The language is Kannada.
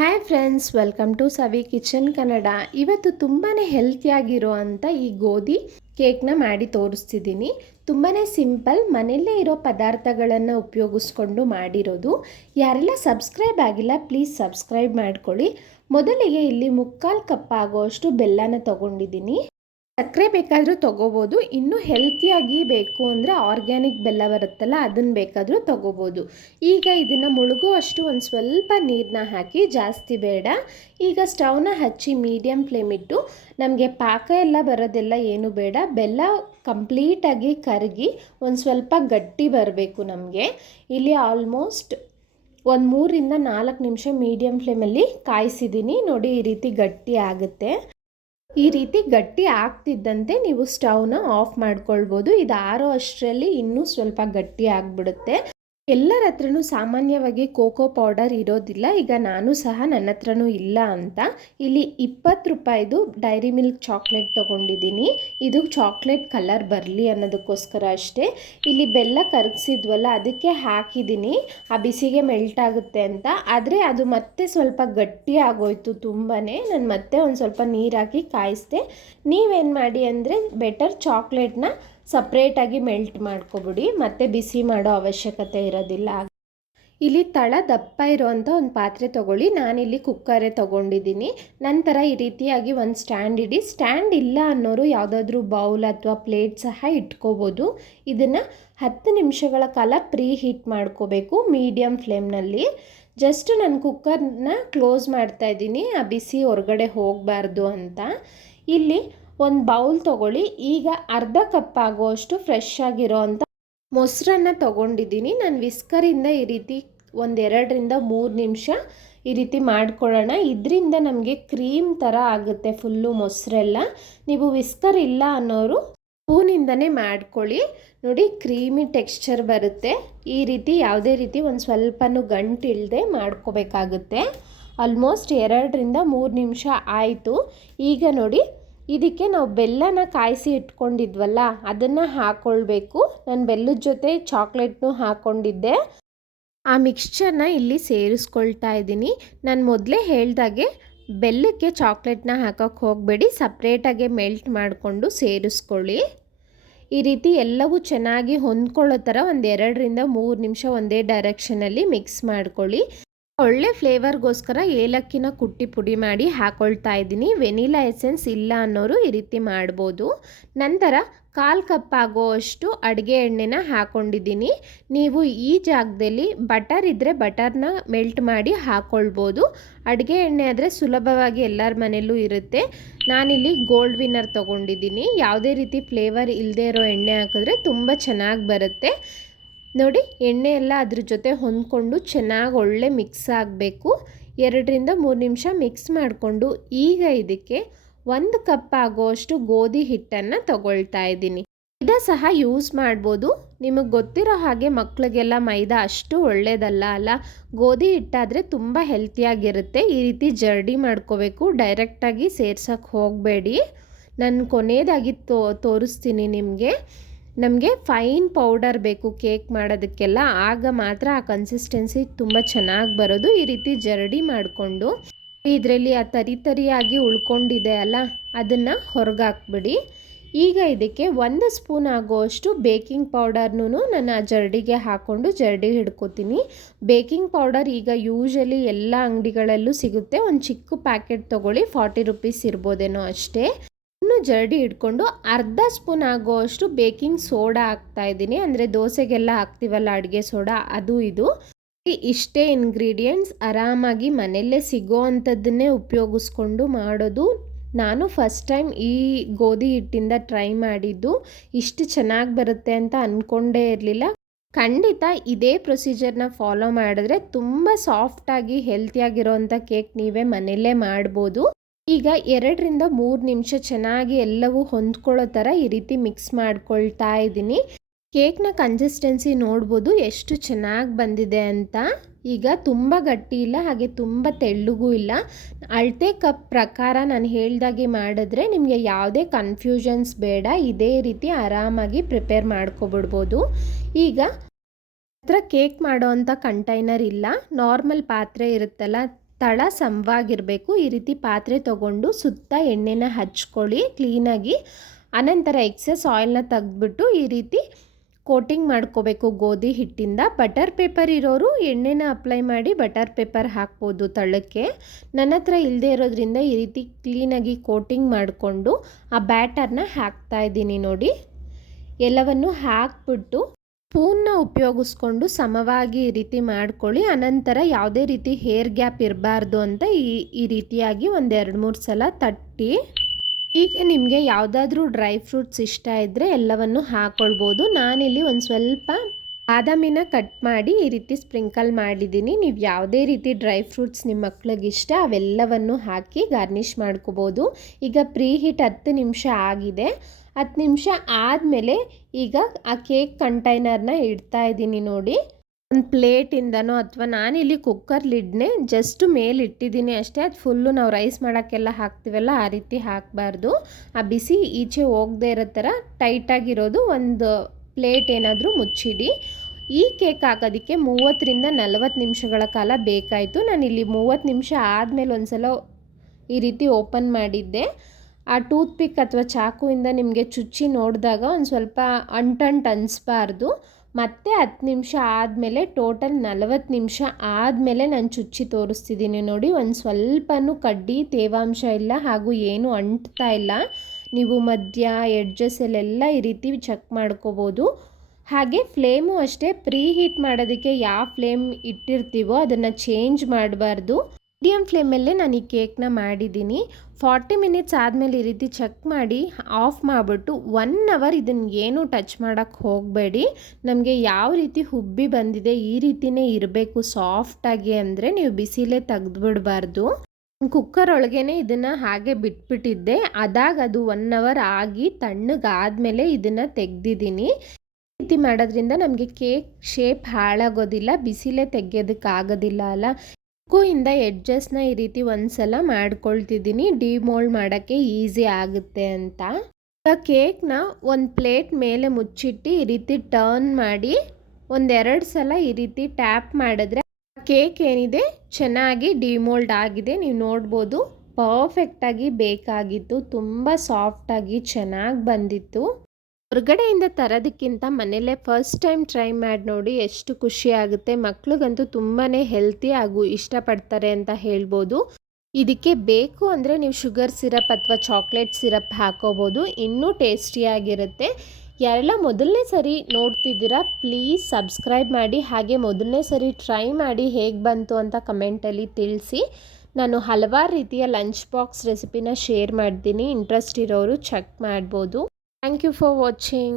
Hi friends, welcome to Savi Kitchen Kannada. ಇವತ್ತು ತುಂಬಾ ಹೆಲ್ತಿಯಾಗಿರೋ ಅಂಥ ಈ ಗೋಧಿ ಕೇಕ್ನ ಮಾಡಿ ತೋರಿಸ್ತಿದ್ದೀನಿ. ತುಂಬಾ ಸಿಂಪಲ್, ಮನೆಯಲ್ಲೇ ಇರೋ ಪದಾರ್ಥಗಳನ್ನು ಉಪಯೋಗಿಸ್ಕೊಂಡು ಮಾಡಿರೋದು. ಯಾರೆಲ್ಲ ಸಬ್ಸ್ಕ್ರೈಬ್ ಆಗಿಲ್ಲ ಪ್ಲೀಸ್ ಸಬ್ಸ್ಕ್ರೈಬ್ ಮಾಡ್ಕೊಳ್ಳಿ. ಮೊದಲಿಗೆ ಇಲ್ಲಿ 3/4 ಕಪ್ ಆಗೋಷ್ಟು ಬೆಲ್ಲನ ತೊಗೊಂಡಿದ್ದೀನಿ. ಸಕ್ಕರೆ ಬೇಕಾದರೂ ತೊಗೋಬೋದು. ಇನ್ನೂ ಹೆಲ್ತಿಯಾಗಿ ಬೇಕು ಅಂದರೆ ಆರ್ಗ್ಯಾನಿಕ್ ಬೆಲ್ಲ ಬರುತ್ತಲ್ಲ, ಅದನ್ನು ಬೇಕಾದರೂ ತೊಗೋಬೋದು. ಈಗ ಇದನ್ನು ಮುಳುಗುವಷ್ಟು ಒಂದು ಸ್ವಲ್ಪ ನೀರನ್ನ ಹಾಕಿ, ಜಾಸ್ತಿ ಬೇಡ. ಈಗ ಸ್ಟವ್ನ ಹಚ್ಚಿ ಮೀಡಿಯಮ್ ಫ್ಲೇಮ್ ಇಟ್ಟು, ನಮಗೆ ಪಾಕ ಎಲ್ಲ ಬರೋದೆಲ್ಲ ಏನು ಬೇಡ, ಬೆಲ್ಲ ಕಂಪ್ಲೀಟಾಗಿ ಕರಗಿ ಒಂದು ಸ್ವಲ್ಪ ಗಟ್ಟಿ ಬರಬೇಕು ನಮಗೆ. ಇಲ್ಲಿ ಆಲ್ಮೋಸ್ಟ್ ಒಂದು 3 ರಿಂದ 4 ನಿಮಿಷ ಮೀಡಿಯಮ್ ಫ್ಲೇಮಲ್ಲಿ ಕಾಯಿಸಿದ್ದೀನಿ. ನೋಡಿ, ಈ ರೀತಿ ಗಟ್ಟಿ ಆಗುತ್ತೆ. ಈ ರೀತಿ ಗಟ್ಟಿ ಆಗ್ತಿದ್ದಂತೆ ನೀವು ಸ್ಟವ್ನ ಆಫ್ ಮಾಡ್ಕೊಳ್ಬೋದು. ಇದು ಆರೋ ಅಷ್ಟರಲ್ಲಿ ಇನ್ನೂ ಸ್ವಲ್ಪ ಗಟ್ಟಿ ಆಗಿಬಿಡುತ್ತೆ. ಎಲ್ಲರ ಹತ್ರನೂ ಸಾಮಾನ್ಯವಾಗಿ ಕೋಕೋ ಪೌಡರ್ ಇರೋದಿಲ್ಲ. ಈಗ ನಾನು ಸಹ ನನ್ನ ಹತ್ರನೂ ಇಲ್ಲ ಅಂತ ಇಲ್ಲಿ 20 ರೂಪಾಯಿದು ಡೈರಿ ಮಿಲ್ಕ್ ಚಾಕ್ಲೇಟ್ ತೊಗೊಂಡಿದ್ದೀನಿ. ಇದು ಚಾಕ್ಲೇಟ್ ಕಲರ್ ಬರಲಿ ಅನ್ನೋದಕ್ಕೋಸ್ಕರ ಅಷ್ಟೇ. ಇಲ್ಲಿ ಬೆಲ್ಲ ಕರಗಿಸಿದ್ವಲ್ಲ, ಅದಕ್ಕೆ ಹಾಕಿದ್ದೀನಿ, ಆ ಬಿಸಿಗೆ ಮೆಲ್ಟ್ ಆಗುತ್ತೆ ಅಂತ. ಆದರೆ ಅದು ಮತ್ತೆ ಸ್ವಲ್ಪ ಗಟ್ಟಿ ಆಗೋಯ್ತು ತುಂಬಾ. ನಾನು ಮತ್ತೆ ಒಂದು ಸ್ವಲ್ಪ ನೀರು ಹಾಕಿ ಕಾಯಿಸಿದೆ. ನೀವೇನು ಮಾಡಿ ಅಂದರೆ ಬೆಟರ್ ಚಾಕ್ಲೇಟ್ನ ಸಪ್ರೇಟಾಗಿ ಮೆಲ್ಟ್ ಮಾಡ್ಕೊಬಿಡಿ, ಮತ್ತೆ ಬಿಸಿ ಮಾಡೋ ಅವಶ್ಯಕತೆ ಇರೋದಿಲ್ಲ. ಇಲ್ಲಿ ತಳ ದಪ್ಪ ಇರೋವಂಥ ಒಂದು ಪಾತ್ರೆ ತೊಗೊಳ್ಳಿ. ನಾನಿಲ್ಲಿ ಕುಕ್ಕರೇ ತೊಗೊಂಡಿದ್ದೀನಿ. ನಂತರ ಈ ರೀತಿಯಾಗಿ ಒಂದು ಸ್ಟ್ಯಾಂಡ್ ಇಡಿ. ಸ್ಟ್ಯಾಂಡ್ ಇಲ್ಲ ಅನ್ನೋರು ಯಾವುದಾದ್ರೂ ಬೌಲ್ ಅಥವಾ ಪ್ಲೇಟ್ ಸಹ ಇಟ್ಕೋಬೋದು. ಇದನ್ನು 10 ನಿಮಿಷಗಳ ಕಾಲ ಪ್ರೀ ಹೀಟ್ ಮಾಡ್ಕೋಬೇಕು ಮೀಡಿಯಮ್ ಫ್ಲೇಮ್ನಲ್ಲಿ. ಜಸ್ಟ್ ನಾನು ಕುಕ್ಕರ್ನ ಕ್ಲೋಸ್ ಮಾಡ್ತಾಯಿದ್ದೀನಿ, ಆ ಬಿಸಿ ಹೊರಗಡೆ ಹೋಗಬಾರ್ದು ಅಂತ. ಇಲ್ಲಿ ಒಂದು ಬೌಲ್ ತೊಗೊಳ್ಳಿ. ಈಗ ಅರ್ಧ ಕಪ್ ಆಗುವಷ್ಟು ಫ್ರೆಶ್ ಆಗಿರೋ ಅಂಥ ಮೊಸರನ್ನು ತೊಗೊಂಡಿದ್ದೀನಿ. ನಾನು ವಿಸ್ಕರಿಂದ ಈ ರೀತಿ 1-2 ರಿಂದ 3 ನಿಮಿಷ ಈ ರೀತಿ ಮಾಡ್ಕೊಳ್ಳೋಣ. ಇದರಿಂದ ನಮಗೆ ಕ್ರೀಮ್ ಥರ ಆಗುತ್ತೆ ಫುಲ್ಲು ಮೊಸರೆಲ್ಲ. ನೀವು ವಿಸ್ಕರ್ ಇಲ್ಲ ಅನ್ನೋರು ಸ್ಪೂನಿಂದನೇ ಮಾಡ್ಕೊಳ್ಳಿ. ನೋಡಿ, ಕ್ರೀಮಿ ಟೆಕ್ಸ್ಚರ್ ಬರುತ್ತೆ. ಈ ರೀತಿ ಯಾವುದೇ ರೀತಿ ಒಂದು ಸ್ವಲ್ಪನೂ ಗಂಟು ಇಲ್ಲದೆ ಮಾಡ್ಕೋಬೇಕಾಗುತ್ತೆ. ಆಲ್ಮೋಸ್ಟ್ 2 ರಿಂದ 3 ನಿಮಿಷ ಆಯಿತು. ಈಗ ನೋಡಿ, ಇದಕ್ಕೆ ನಾವು ಬೆಲ್ಲನ ಕಾಯಿಸಿ ಇಟ್ಕೊಂಡಿದ್ವಲ್ಲ, ಅದನ್ನು ಹಾಕ್ಕೊಳ್ಬೇಕು. ನಾನು ಬೆಲ್ಲದ ಜೊತೆ ಚಾಕ್ಲೇಟ್ನೂ ಹಾಕ್ಕೊಂಡಿದ್ದೆ. ಆ ಮಿಕ್ಸ್ಚರ್ನ ಇಲ್ಲಿ ಸೇರಿಸ್ಕೊಳ್ತಾ ಇದ್ದೀನಿ. ನಾನು ಮೊದಲೇ ಹೇಳ್ದಾಗೆ ಬೆಲ್ಲಕ್ಕೆ ಚಾಕ್ಲೇಟ್ನ ಹಾಕೋಕ್ಕೆ ಹೋಗಬೇಡಿ, ಸಪ್ರೇಟಾಗೆ ಮೆಲ್ಟ್ ಮಾಡಿಕೊಂಡು ಸೇರಿಸ್ಕೊಳ್ಳಿ. ಈ ರೀತಿ ಎಲ್ಲವೂ ಚೆನ್ನಾಗಿ ಹೊಂದ್ಕೊಳ್ಳೋ ಥರ 1-2 ರಿಂದ 3 ನಿಮಿಷ ಒಂದೇ ಡೈರೆಕ್ಷನಲ್ಲಿ ಮಿಕ್ಸ್ ಮಾಡ್ಕೊಳ್ಳಿ. ಒಳ್ಳೆ ಫ್ಲೇವರ್ಗೋಸ್ಕರ ಏಲಕ್ಕಿನ ಕುಟ್ಟಿ ಪುಡಿ ಮಾಡಿ ಹಾಕ್ಕೊಳ್ತಾ ಇದ್ದೀನಿ. ವೆನಿಲಾ ಎಸೆನ್ಸ್ ಇಲ್ಲ ಅನ್ನೋರು ಈ ರೀತಿ ಮಾಡ್ಬೋದು. ನಂತರ 1/4 ಕಪ್ ಆಗೋಷ್ಟು ಅಡುಗೆ ಎಣ್ಣೆನ ಹಾಕ್ಕೊಂಡಿದ್ದೀನಿ. ನೀವು ಈ ಜಾಗದಲ್ಲಿ ಬಟರ್ ಇದ್ದರೆ ಬಟರ್ನ ಮೆಲ್ಟ್ ಮಾಡಿ ಹಾಕ್ಕೊಳ್ಬೋದು. ಅಡುಗೆ ಎಣ್ಣೆ ಆದರೆ ಸುಲಭವಾಗಿ ಎಲ್ಲರ ಮನೆಯಲ್ಲೂ ಇರುತ್ತೆ. ನಾನಿಲ್ಲಿ ಗೋಲ್ಡ್ ವಿನ್ನರ್ ತೊಗೊಂಡಿದ್ದೀನಿ. ಯಾವುದೇ ರೀತಿ ಫ್ಲೇವರ್ ಇಲ್ಲದೆ ಇರೋ ಎಣ್ಣೆ ಹಾಕಿದ್ರೆ ತುಂಬ ಚೆನ್ನಾಗಿ ಬರುತ್ತೆ. ನೋಡಿ, ಎಣ್ಣೆ ಎಲ್ಲ ಅದ್ರ ಜೊತೆ ಹೊಂದ್ಕೊಂಡು ಚೆನ್ನಾಗಿ ಒಳ್ಳೆ ಮಿಕ್ಸ್ ಆಗಬೇಕು. 2 ರಿಂದ 3 ನಿಮಿಷ ಮಿಕ್ಸ್ ಮಾಡಿಕೊಂಡು ಈಗ ಇದಕ್ಕೆ 1 ಕಪ್ ಆಗೋಷ್ಟು ಗೋಧಿ ಹಿಟ್ಟನ್ನು ತಗೊಳ್ತಾ ಇದ್ದೀನಿ. ಮೈದಾ ಸಹ ಯೂಸ್ ಮಾಡ್ಬೋದು. ನಿಮಗೆ ಗೊತ್ತಿರೋ ಹಾಗೆ ಮಕ್ಕಳಿಗೆಲ್ಲ ಮೈದಾ ಅಷ್ಟು ಒಳ್ಳೆಯದಲ್ಲ ಅಲ್ಲ. ಗೋಧಿ ಹಿಟ್ಟಾದರೆ ತುಂಬ ಹೆಲ್ತಿಯಾಗಿರುತ್ತೆ. ಈ ರೀತಿ ಜರ್ಡಿ ಮಾಡ್ಕೋಬೇಕು, ಡೈರೆಕ್ಟಾಗಿ ಸೇರ್ಸೋಕ್ಕೆ ಹೋಗಬೇಡಿ. ನಾನು ಕೊನೆಯದಾಗಿ ತೋರಿಸ್ತೀನಿ ನಿಮಗೆ. ನಮಗೆ ಫೈನ್ ಪೌಡರ್ ಬೇಕು ಕೇಕ್ ಮಾಡೋದಕ್ಕೆಲ್ಲ, ಆಗ ಮಾತ್ರ ಆ ಕನ್ಸಿಸ್ಟೆನ್ಸಿ ತುಂಬ ಚೆನ್ನಾಗಿ ಬರೋದು. ಈ ರೀತಿ ಜರಡಿ ಮಾಡಿಕೊಂಡು ಇದರಲ್ಲಿ ಆ ತರಿಯಾಗಿ ಉಳ್ಕೊಂಡಿದೆ ಅಲ್ಲ, ಅದನ್ನು ಹೊರಗೆ ಹಾಕ್ಬಿಡಿ. ಈಗ ಇದಕ್ಕೆ 1 ಸ್ಪೂನ್ ಆಗೋಷ್ಟು ಬೇಕಿಂಗ್ ಪೌಡರ್ನೂ ನಾನು ಆ ಜರಡಿಗೆ ಹಾಕ್ಕೊಂಡು ಜರಡಿ ಹಿಡ್ಕೊತೀನಿ. ಬೇಕಿಂಗ್ ಪೌಡರ್ ಈಗ ಯೂಶಲಿ ಎಲ್ಲ ಅಂಗಡಿಗಳಲ್ಲೂ ಸಿಗುತ್ತೆ. ಒಂದು ಚಿಕ್ಕ ಪ್ಯಾಕೆಟ್ ತೊಗೊಳ್ಳಿ, 40 ರೂಪೀಸ್ ಇರ್ಬೋದೇನೋ ಅಷ್ಟೇ. ಜರಡಿ ಇಟ್ಕೊಂಡು ಅರ್ಧ ಸ್ಪೂನ್ ಆಗೋಷ್ಟು ಬೇಕಿಂಗ್ ಸೋಡಾ ಹಾಕ್ತಾ ಇದ್ದೀನಿ. ಅಂದರೆ ದೋಸೆಗೆಲ್ಲ ಹಾಕ್ತೀವಲ್ಲ ಅಡುಗೆ ಸೋಡಾ, ಅದು ಇದು. ಇಷ್ಟೇ ಇಂಗ್ರೀಡಿಯೆಂಟ್ಸ್ ಆರಾಮಾಗಿ ಮನೆಯಲ್ಲೇ ಸಿಗೋ ಅಂಥದ್ದನ್ನೇ ಉಪಯೋಗಿಸ್ಕೊಂಡು ಮಾಡೋದು. ನಾನು ಫಸ್ಟ್ ಟೈಮ್ ಈ ಗೋಧಿ ಹಿಟ್ಟಿಂದ ಟ್ರೈ ಮಾಡಿದ್ದು. ಇಷ್ಟು ಚೆನ್ನಾಗಿ ಬರುತ್ತೆ ಅಂತ ಅಂದ್ಕೊಂಡೇ ಇರಲಿಲ್ಲ. ಖಂಡಿತ ಇದೇ ಪ್ರೊಸೀಜರ್ನ ಫಾಲೋ ಮಾಡಿದ್ರೆ ತುಂಬ ಸಾಫ್ಟಾಗಿ ಹೆಲ್ತಿಯಾಗಿರೋವಂಥ ಕೇಕ್ ನೀವೇ ಮನೆಯಲ್ಲೇ ಮಾಡ್ಬೋದು. ಈಗ 2 ರಿಂದ 3 ನಿಮಿಷ ಚೆನ್ನಾಗಿ ಎಲ್ಲವೂ ಹೊಂದ್ಕೊಳ್ಳೋ ಥರ ಈ ರೀತಿ ಮಿಕ್ಸ್ ಮಾಡ್ಕೊಳ್ತಾ ಇದ್ದೀನಿ. ಕೇಕ್ನ ಕನ್ಸಿಸ್ಟೆನ್ಸಿ ನೋಡ್ಬೋದು ಎಷ್ಟು ಚೆನ್ನಾಗಿ ಬಂದಿದೆ ಅಂತ. ಈಗ ತುಂಬ ಗಟ್ಟಿ ಇಲ್ಲ, ಹಾಗೆ ತುಂಬ ತೆಳ್ಳಗೂ ಇಲ್ಲ. ಅಳತೆ ಕಪ್ ಪ್ರಕಾರ ನಾನು ಹೇಳ್ದಾಗೆ ಮಾಡಿದ್ರೆ ನಿಮಗೆ ಯಾವುದೇ ಕನ್ಫ್ಯೂಷನ್ಸ್ ಬೇಡ. ಇದೇ ರೀತಿ ಆರಾಮಾಗಿ ಪ್ರಿಪೇರ್ ಮಾಡ್ಕೊಬಿಡ್ಬೋದು. ಈಗ ಕೇಕ್ ಮಾಡೋ ಅಂಥ ಕಂಟೈನರ್ ಇಲ್ಲ, ನಾರ್ಮಲ್ ಪಾತ್ರೆ ಇರುತ್ತಲ್ಲ ತಳ ಸಮವಾಗಿರಬೇಕು. ಈ ರೀತಿ ಪಾತ್ರೆ ತೊಗೊಂಡು ಸುತ್ತ ಎಣ್ಣೆನ ಹಚ್ಕೊಳ್ಳಿ ಕ್ಲೀನಾಗಿ. ಅನಂತರ ಎಕ್ಸೆಸ್ ಆಯಿಲ್ನ ತೆಗೆದ್ಬಿಟ್ಟು ಈ ರೀತಿ ಕೋಟಿಂಗ್ ಮಾಡ್ಕೋಬೇಕು ಗೋಧಿ ಹಿಟ್ಟಿಂದ. ಬಟರ್ ಪೇಪರ್ ಇರೋರು ಎಣ್ಣೆನ ಅಪ್ಲೈ ಮಾಡಿ ಬಟರ್ ಪೇಪರ್ ಹಾಕ್ಬೋದು ತಳಕ್ಕೆ. ನನ್ನ ಹತ್ರ ಇಲ್ಲದೆ ಇರೋದ್ರಿಂದ ಈ ರೀತಿ ಕ್ಲೀನಾಗಿ ಕೋಟಿಂಗ್ ಮಾಡಿಕೊಂಡು ಆ ಬ್ಯಾಟರ್ನ ಹಾಕ್ತಾಯಿದ್ದೀನಿ ನೋಡಿ. ಎಲ್ಲವನ್ನು ಹಾಕ್ಬಿಟ್ಟು ಸ್ಪೂನ್ನ ಉಪಯೋಗಿಸ್ಕೊಂಡು ಸಮವಾಗಿ ಈ ರೀತಿ ಮಾಡ್ಕೊಳ್ಳಿ. ಅನಂತರ ಯಾವುದೇ ರೀತಿ ಹೇರ್ ಗ್ಯಾಪ್ ಇರಬಾರ್ದು ಅಂತ ಈ ರೀತಿಯಾಗಿ ಒಂದು 2-3 ಸಲ ತಟ್ಟಿ. ಈಗ ನಿಮಗೆ ಯಾವುದಾದ್ರೂ ಡ್ರೈ ಫ್ರೂಟ್ಸ್ ಇಷ್ಟ ಇದ್ದರೆ ಎಲ್ಲವನ್ನು ಹಾಕ್ಕೊಳ್ಬೋದು. ನಾನಿಲ್ಲಿ ಒಂದು ಸ್ವಲ್ಪ ಬಾದಾಮಿನ ಕಟ್ ಮಾಡಿ ಈ ರೀತಿ ಸ್ಪ್ರಿಂಕಲ್ ಮಾಡಿದ್ದೀನಿ. ನೀವು ಯಾವುದೇ ರೀತಿ ಡ್ರೈ ಫ್ರೂಟ್ಸ್ ನಿಮ್ಮ ಮಕ್ಳಿಗೆ ಇಷ್ಟ ಅವೆಲ್ಲವನ್ನು ಹಾಕಿ ಗಾರ್ನಿಷ್ ಮಾಡ್ಕೋಬೋದು. ಈಗ ಪ್ರೀ ಹೀಟ್ 10 ನಿಮಿಷ ಆಗಿದೆ. 10 ನಿಮಿಷ ಆದಮೇಲೆ ಈಗ ಆ ಕೇಕ್ ಕಂಟೈನರ್ನ ಇಡ್ತಾ ಇದ್ದೀನಿ ನೋಡಿ. ಒಂದು ಪ್ಲೇಟಿಂದನೋ ಅಥವಾ ನಾನಿಲ್ಲಿ ಕುಕ್ಕರ್ ಲಿಡ್ನೇ ಜಸ್ಟ್ ಮೇಲೆ ಇಟ್ಟಿದ್ದೀನಿ ಅಷ್ಟೇ. ಅದು ಫುಲ್ಲು ನಾವು ರೈಸ್ ಮಾಡೋಕ್ಕೆಲ್ಲ ಹಾಕ್ತೀವಲ್ಲ ಆ ರೀತಿ ಹಾಕಬಾರ್ದು. ಆ ಬಿಸಿ ಈಚೆ ಹೋಗದೆ ಇರೋ ಥರ ಟೈಟಾಗಿರೋದು ಒಂದು ಪ್ಲೇಟ್ ಏನಾದರೂ ಮುಚ್ಚಿಡಿ. ಈ ಕೇಕ್ ಹಾಕೋದಕ್ಕೆ 30ರಿಂದ 40 ನಿಮಿಷಗಳ ಕಾಲ ಬೇಕಾಯಿತು. ನಾನಿಲ್ಲಿ 30 ನಿಮಿಷ ಆದಮೇಲೆ ಒಂದು ಸಲ ಈ ರೀತಿ ಓಪನ್ ಮಾಡಿದ್ದೆ. ಆ ಟೂತ್ ಪಿಕ್ ಅಥವಾ ಚಾಕುವಿಂದ ನಿಮಗೆ ಚುಚ್ಚಿ ನೋಡಿದಾಗ ಒಂದು ಸ್ವಲ್ಪ ಅಂಟಂಟು ಅನಿಸ್ಬಾರ್ದು. ಮತ್ತು 10 ನಿಮಿಷ ಆದಮೇಲೆ ಟೋಟಲ್ 40 ನಿಮಿಷ ಆದಮೇಲೆ ನಾನು ಚುಚ್ಚಿ ತೋರಿಸ್ತಿದ್ದೀನಿ ನೋಡಿ. ಒಂದು ಸ್ವಲ್ಪನೂ ಕಡ್ಡಿ ತೇವಾಂಶ ಇಲ್ಲ ಹಾಗೂ ಏನೂ ಅಂಟ್ತಾ ಇಲ್ಲ. ನೀವು ಮಧ್ಯ ಎಡ್ಜಸ್ಸಲ್ಲೆಲ್ಲ ಈ ರೀತಿ ಚೆಕ್ ಮಾಡ್ಕೋಬೋದು. ಹಾಗೆ ಫ್ಲೇಮು ಅಷ್ಟೇ, ಪ್ರೀ ಹೀಟ್ ಮಾಡೋದಕ್ಕೆ ಯಾವ ಫ್ಲೇಮ್ ಇಟ್ಟಿರ್ತೀವೋ ಅದನ್ನು ಚೇಂಜ್ ಮಾಡಬಾರ್ದು. ಮೀಡಿಯಮ್ ಫ್ಲೇಮಲ್ಲೇ ನಾನು ಈ ಕೇಕ್ನ ಮಾಡಿದ್ದೀನಿ. 40 ಮಿನಿಟ್ಸ್ ಆದಮೇಲೆ ಈ ರೀತಿ ಚೆಕ್ ಮಾಡಿ ಆಫ್ ಮಾಡಿಬಿಟ್ಟು 1 ಅವರ್ ಇದನ್ನು ಏನೂ ಟಚ್ ಮಾಡೋಕ್ಕೆ ಹೋಗಬೇಡಿ. ನಮಗೆ ಯಾವ ರೀತಿ ಹುಬ್ಬಿ ಬಂದಿದೆ ಈ ರೀತಿಯೇ ಇರಬೇಕು ಸಾಫ್ಟಾಗಿ, ಅಂದರೆ ನೀವು ಬಿಸಿಲೇ ತೆಗೆದುಬಿಡಬಾರ್ದು. ಕುಕ್ಕರ್ ಒಳಗೇ ಇದನ್ನು ಹಾಗೆ ಬಿಟ್ಬಿಟ್ಟಿದ್ದೆ. ಅದಾಗ ಅದು 1 ಅವರ್ ಆಗಿ ತಣ್ಣಗಾದಮೇಲೆ ಇದನ್ನು ತೆಗೆದಿದ್ದೀನಿ. ಈ ರೀತಿ ಮಾಡೋದ್ರಿಂದ ನಮಗೆ ಕೇಕ್ ಶೇಪ್ ಹಾಳಾಗೋದಿಲ್ಲ, ಬಿಸಿಲೇ ತೆಗೆಯೋದಕ್ಕಾಗೋದಿಲ್ಲ ಅಲ್ಲ. ಇಂದ ಎಡ್ಜಸ್ನ ಈ ರೀತಿ ಒಂದು ಸಲ ಮಾಡ್ಕೊಳ್ತಿದ್ದೀನಿ ಡಿಮೋಲ್ಡ್ ಮಾಡೋಕ್ಕೆ ಈಸಿ ಆಗುತ್ತೆ ಅಂತ. ಈಗ ಕೇಕ್ನ ಒಂದು ಪ್ಲೇಟ್ ಮೇಲೆ ಮುಚ್ಚಿಟ್ಟು ಈ ರೀತಿ ಟರ್ನ್ ಮಾಡಿ 1-2 ಸಲ ಈ ರೀತಿ ಟ್ಯಾಪ್ ಮಾಡಿದ್ರೆ ಕೇಕ್ ಏನಿದೆ ಚೆನ್ನಾಗಿ ಡಿಮೋಲ್ಡ್ ಆಗಿದೆ. ನೀವು ನೋಡ್ಬೋದು ಪರ್ಫೆಕ್ಟಾಗಿ ಬೇಕಾಗಿತ್ತು, ತುಂಬ ಸಾಫ್ಟಾಗಿ ಚೆನ್ನಾಗಿ ಬಂದಿತ್ತು. ಹೊರಗಡೆಯಿಂದ ತರೋದಕ್ಕಿಂತ ಮನೆಯಲ್ಲೇ ಫಸ್ಟ್ ಟೈಮ್ ಟ್ರೈ ಮಾಡಿ ನೋಡಿ, ಎಷ್ಟು ಖುಷಿ ಆಗುತ್ತೆ. ಮಕ್ಳಿಗಂತೂ ತುಂಬಾ ಹೆಲ್ತಿ ಹಾಗೂ ಇಷ್ಟಪಡ್ತಾರೆ ಅಂತ ಹೇಳ್ಬೋದು. ಇದಕ್ಕೆ ಬೇಕು ಅಂದರೆ ನೀವು ಶುಗರ್ ಸಿರಪ್ ಅಥವಾ ಚಾಕ್ಲೇಟ್ ಸಿರಪ್ ಹಾಕೋಬೋದು, ಇನ್ನೂ ಟೇಸ್ಟಿಯಾಗಿರುತ್ತೆ. ಯಾರೆಲ್ಲ ಮೊದಲನೇ ಸರಿ ನೋಡ್ತಿದ್ದೀರಾ ಪ್ಲೀಸ್ ಸಬ್ಸ್ಕ್ರೈಬ್ ಮಾಡಿ. ಹಾಗೆ ಮೊದಲನೇ ಸರಿ ಟ್ರೈ ಮಾಡಿ ಹೇಗೆ ಬಂತು ಅಂತ ಕಮೆಂಟಲ್ಲಿ ತಿಳಿಸಿ. ನಾನು ಹಲವಾರು ರೀತಿಯ ಲಂಚ್ ಬಾಕ್ಸ್ ರೆಸಿಪಿನ ಶೇರ್ ಮಾಡ್ತೀನಿ, ಇಂಟ್ರೆಸ್ಟ್ ಇರೋರು ಚೆಕ್ ಮಾಡ್ಬೋದು. Thank you for watching.